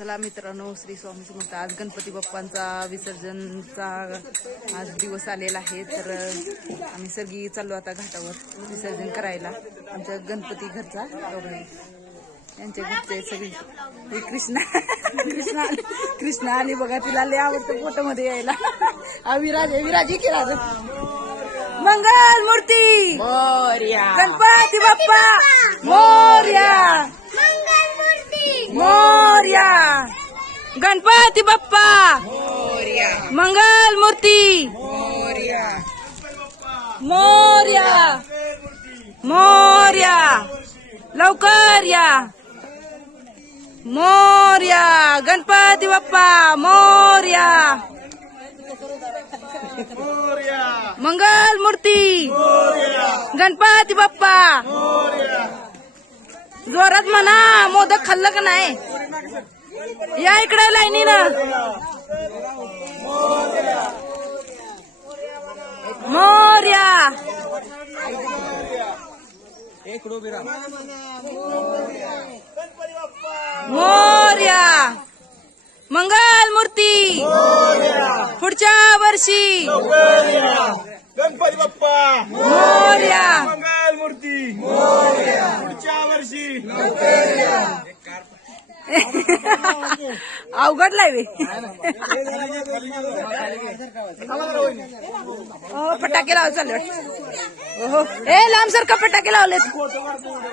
चला मित्रांनो श्री स्वामी समर्थ. आज गणपती बाप्पांचा विसर्जनचा आज दिवस आलेला आहे. तर आम्ही सगळी चाललो आता घाटावर विसर्जन करायला. आमच्या गणपती घरचा यांच्या घरचे सगळी. ही कृष्णा. कृष्णा कृष्णा आली बघा तिला लय आवडतं फोटो मध्ये यायला. हा विराज राज. मंगल मूर्ती गणपती बाप्पा. मोर्या. मोर्या. गणपती बाप्पा. मंगल मूर्ती. मोर्या. मोर्या. लवकर या. मोर्या. गणपती बाप्पा मोर्या. मंगल मूर्ती. गणपती बाप्पा. जोरात म्हणा मोदक खाल्लं का नाही? या इकडे लाईनीनं. मोर्या. मोर्या. मंगल मूर्ती. पुढच्या वर्षी. गणपती बाप्पा. मोर्या. मंगल मूर्ती. पुढच्या अवघड लावे हो फटाके लाव चालले हो ए लांब सारखा फटाके लावलेत?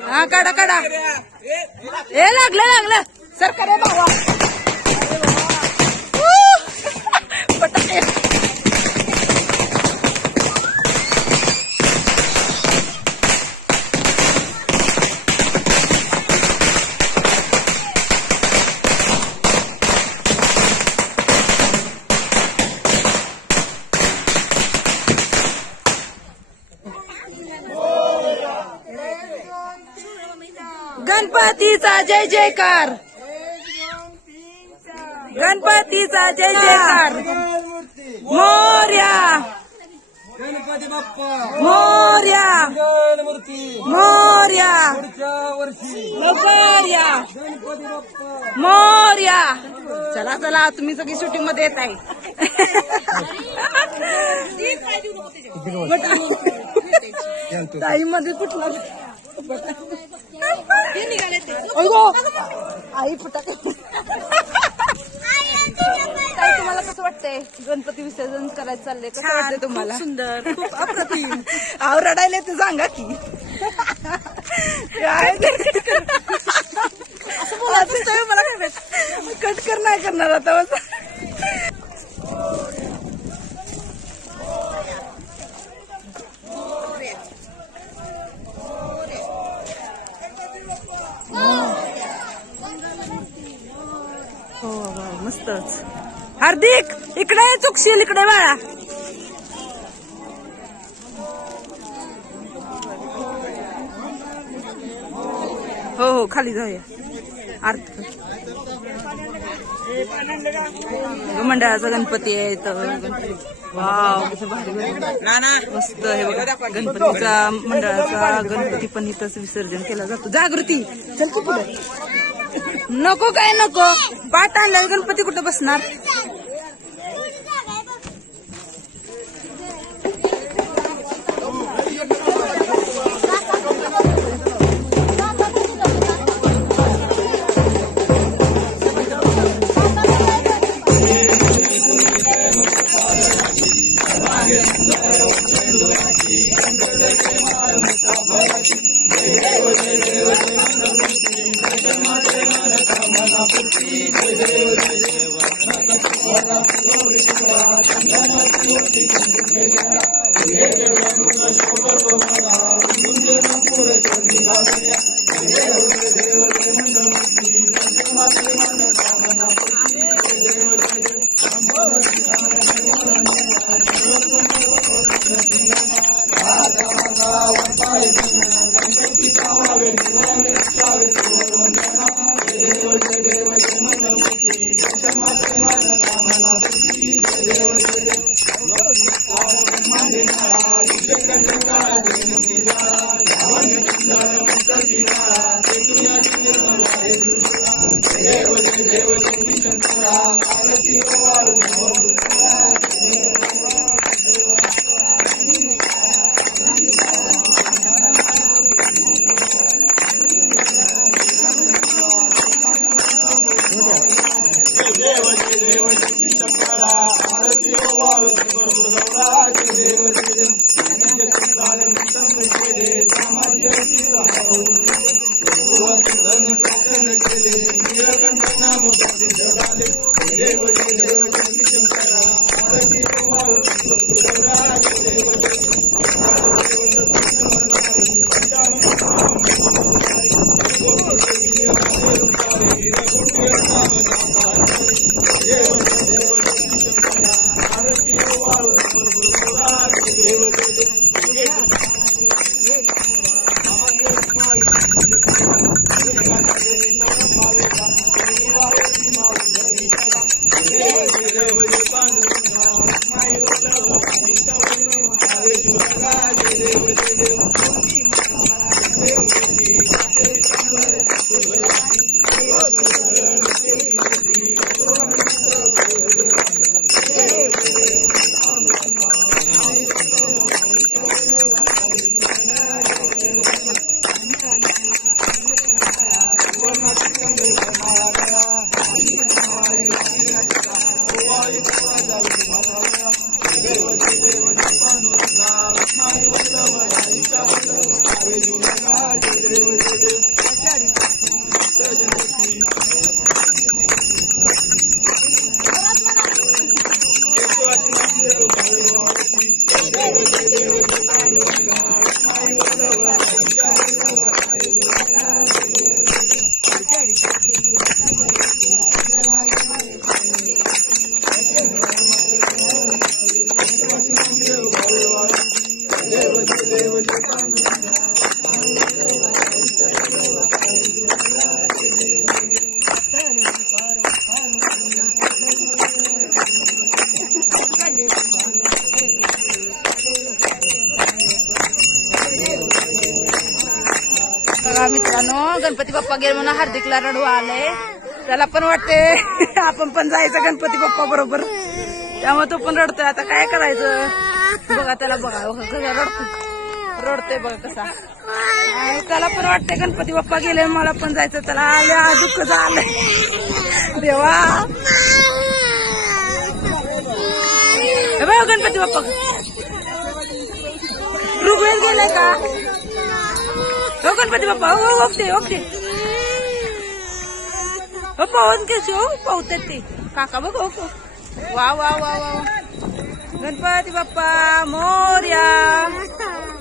हा काढा काढा. हे लागलं लागलं. सरकार रे बाबा ऊ! फटाके गणपतीचा जय जयकार. गणपतीचा जय जयकार. मोर्या. गणपती बाप्पा. मोर्या. मूर्ती मोर्या. पुढच्या वर्षी. लवकर या गणपती बाप्पा. मोर्या. चला चला तुम्ही सगळी शूटिंगमध्ये येत आहे. ताई अगो! आई फटाके. ताई तुम्हाला कसं वाटतंय? गणपती विसर्जन करायचं चाललंय कसं वाटतंय तुम्हाला? सुंदर खूप अप्रतिम. आव रडायला ते सांगा की. काय? असं बोलायचं मला काय. कट कर नाही करणार आता बस हो वा, मस्तच हार्दिक इकडे चुकशील इकडे बाळा. हो हो खाली जाऊया अर्थ मंडळाचा गणपती आहे इथं. वाव कसं भारी भारी. मस्त आहे बघा. गणपतीचा मंडळाचा गणपती पण इथंच विसर्जन केला जातो. जागृती. चल तू पुढे. नको काय नको. पाठ आणल्यावर गणपती कुठं बसणार? amor, मित्रांनो गणपती बाप्पा गेले म्हणून हार्दिकला रडू आलंय त्याला पण वाटते आपण पण जायचं गणपती बाप्पा बरोबर. त्यामुळे तो पण रडतोय आता काय करायचं? बघा त्याला बघा रडतो रडते बघ कसा. त्याला पण वाटते गणपती बाप्पा गेले मला पण जायचं त्याला आल्या दुःख झालं देवा. बघ गणपती बाप्पा. ऋग्वेद गेलाय का? हो गणपती बाप्पा हो, हो ओके ओके. हो पवन कसे हो ते. काका बघ हो, हो. वा वा वा वा. गणपती बाप्पा मोर्या.